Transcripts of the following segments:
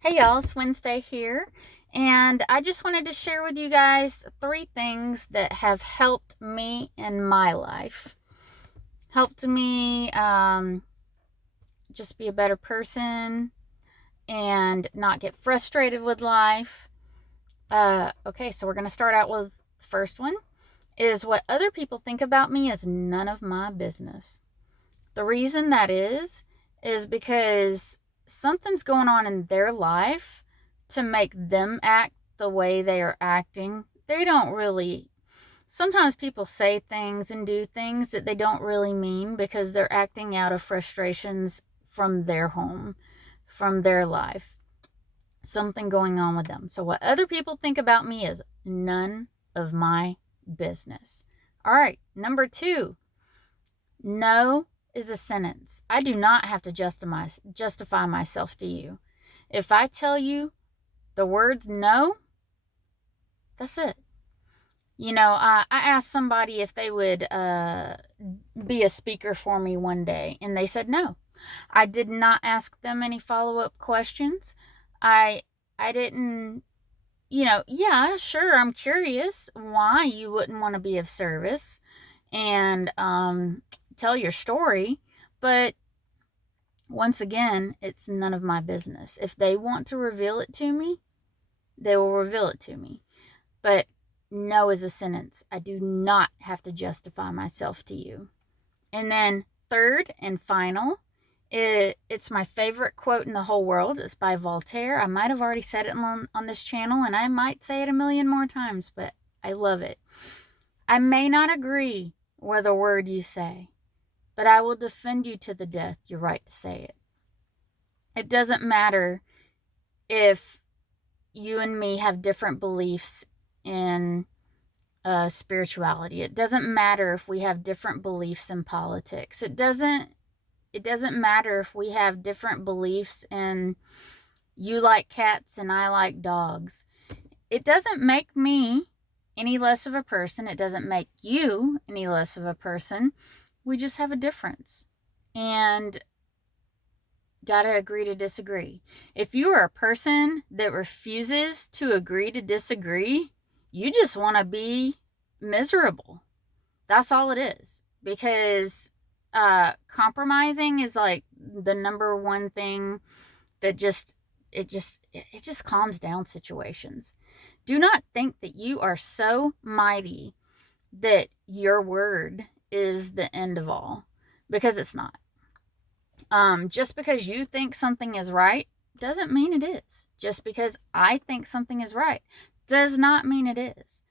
Hey y'all, it's Wednesday here, and I just wanted to share with you guys 3 things that have helped me in my life. Helped me just be a better person and not get frustrated with life. Okay, so we're going to start out with the first one is what other people think about me is none of my business. The reason that is because something's going on in their life to make them act the way they are acting. They don't really. Sometimes people say things and do things that they don't really mean because they're acting out of frustrations from their home, from their life. Something going on with them. So, what other people think about me is none of my business. All right, number 2, no is a sentence. I do not have to justify myself to you. If I tell you the words no, that's it. I asked somebody if they would be a speaker for me one day, and they said no. I did not ask them any follow up questions. I I didn't. Yeah, sure. I'm curious why you wouldn't want to be of service and tell your story, but once again, it's none of my business. If they want to reveal it to me, they will reveal it to me. But no is a sentence. I do not have to justify myself to you. And then, third and final, it's my favorite quote in the whole world. It's by Voltaire. I might have already said it on this channel, and I might say it a million more times, but I love it. I may not agree with a word you say, but I will defend you to the death your right to say it. It doesn't matter if you and me have different beliefs in spirituality. It doesn't matter if we have different beliefs in politics. It doesn't matter if we have different beliefs in you like cats and I like dogs. It doesn't make me any less of a person. It doesn't make you any less of a person. We just have a difference. And gotta agree to disagree. If you are a person that refuses to agree to disagree, you just want to be miserable. That's all it is. Because compromising is like the number one thing that just calms down situations. Do not think that you are so mighty that your word is the end of all, because it's not. Just because you think something is right doesn't mean it is. Just because I think something is right does not mean it is.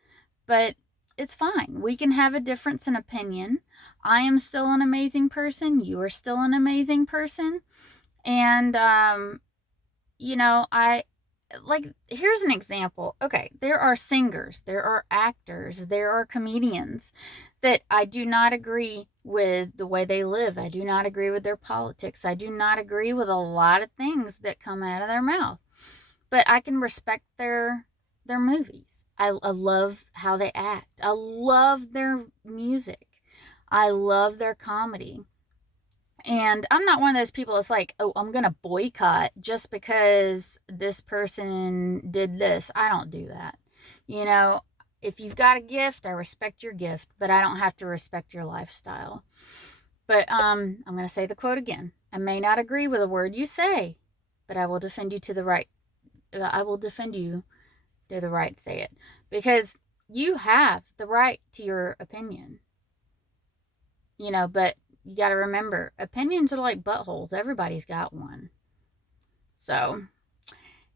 But it's fine. We can have a difference in opinion. I am still an amazing person. You are still an amazing person. And, I like, here's an example. Okay, there are singers, there are actors, there are comedians that I do not agree with the way they live. I do not agree with their politics. I do not agree with a lot of things that come out of their mouth. But I can respect their movies. I love how they act. I love their music. I love their comedy. And I'm not one of those people that's like, oh, I'm going to boycott just because this person did this. I don't do that. You know, if you've got a gift, I respect your gift, but I don't have to respect your lifestyle. But I'm going to say the quote again. I may not agree with a word you say, but I will defend you to the right. I will defend you to the right to say it, because you have the right to your opinion. But you got to remember, opinions are like buttholes. Everybody's got one. So,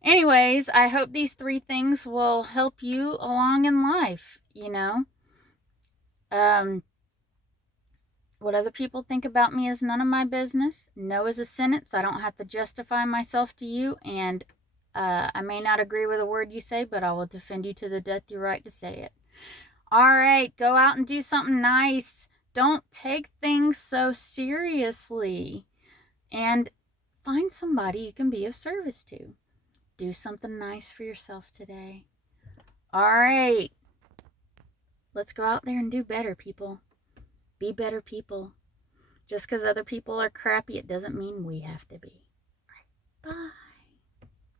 anyways, I hope these 3 things will help you along in life. Um, what other people think about me is none of my business. No is a sentence. I don't have to justify myself to you. And I may not agree with a word you say, but I will defend you to the death your right to say it. All right, go out and do something nice. Don't take things so seriously. And find somebody you can be of service to. Do something nice for yourself today. All right, let's go out there and do better, people. Be better people. Just because other people are crappy, it doesn't mean we have to be.